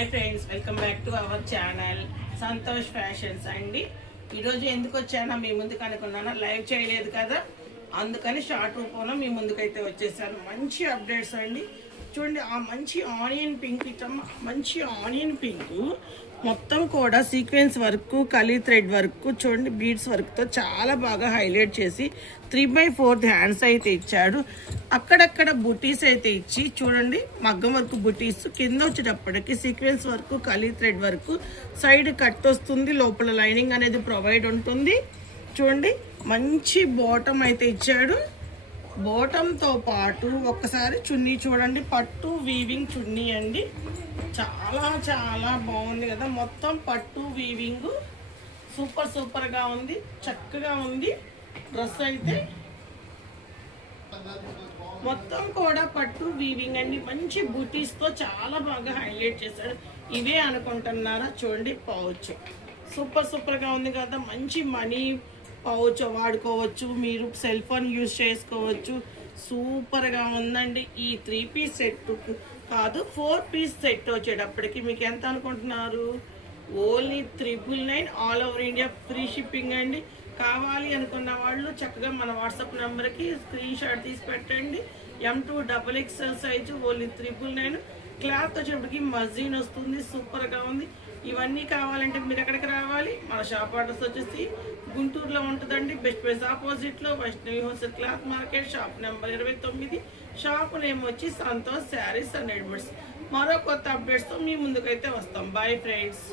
Hi friends, welcome back to our channel Santosh fashions అండి. ఈరోజు ఎందుకు వచ్చానో మీ ముందుకు అనుకున్నాను, లైవ్ చేయలేదు కదా, అందుకని షార్ట్ రూపంలో మీ ముందుకైతే వచ్చేసాను. మంచి అప్డేట్స్ అండి. చూడండి, ఆ మంచి ఆనియన్ పింక్ మంచి ఆనియన్ పింక్ మొత్తం కూడా సీక్వెన్స్ వర్క్, కలీ థ్రెడ్ వర్క్, చూడండి బీడ్స్ వర్క్తో చాలా బాగా హైలైట్ చేసి 3/4 హ్యాండ్స్ అయితే ఇచ్చాడు. అక్కడక్కడ బుటీస్ అయితే ఇచ్చి చూడండి, మగ్గం వర్క్ బుటీస్ కింద వచ్చేటప్పటికి సీక్వెన్స్ వర్క్, కలీ థ్రెడ్ వర్క్, సైడ్ కట్ వస్తుంది, లోపల లైనింగ్ అనేది ప్రొవైడ్ ఉంటుంది. చూడండి, మంచి బాటమ్ అయితే ఇచ్చాడు. బాటంతో పాటు ఒక్కసారి చున్నీ చూడండి, పట్టు వీవింగ్ చున్నీ అండి. చాలా చాలా బాగుంది కదా, మొత్తం పట్టు వీవింగ్ సూపర్గా ఉంది, చక్కగా ఉంది. డ్రెస్ అయితే మొత్తం కూడా పట్టు వీవింగ్ అండి. మంచి బూటీస్తో చాలా బాగా హైలైట్ చేశాడు. ఇవే అనుకుంటున్నారా? చూడండి, పౌచ్ సూపర్గా ఉంది కదా. మంచి మనీ పౌచ్ వాడుకోవచ్చు, మీరు సెల్ ఫోన్ యూజ్ చేసుకోవచ్చు. సూపర్గా ఉందండి. ఈ 3 పీస్ సెట్ కాదు, 4 పీస్ సెట్ వచ్చేటప్పటికి మీకు ఎంత అనుకుంటున్నారు? Only 999, all over India free shipping అండి. కావాలి అనుకున్న వాళ్ళు చక్కగా మన వాట్సాప్ నెంబర్కి స్క్రీన్ షాట్ తీసి పెట్టండి. M2XXL size only 999. క్లాత్ వచ్చేటప్పటికి మజీన్ వస్తుంది, సూపర్గా ఉంది. ఇవన్నీ కావాలంటే మీరు ఎక్కడికి రావాలి? మన షాప్ అడ్రస్ వచ్చేసి గుంటూరులో ఉంటుందండి, బెస్ట్ ప్రైస్ ఆపోజిట్లో Vaishnavi wholesale cloth market, shop number 29. Shop name వచ్చి సంతోష్ శారీస్ అండ్ రెడీమేడ్స్. మరో కొత్త అప్డేట్స్తో మీ ముందుకైతే వస్తాం. Bye friends.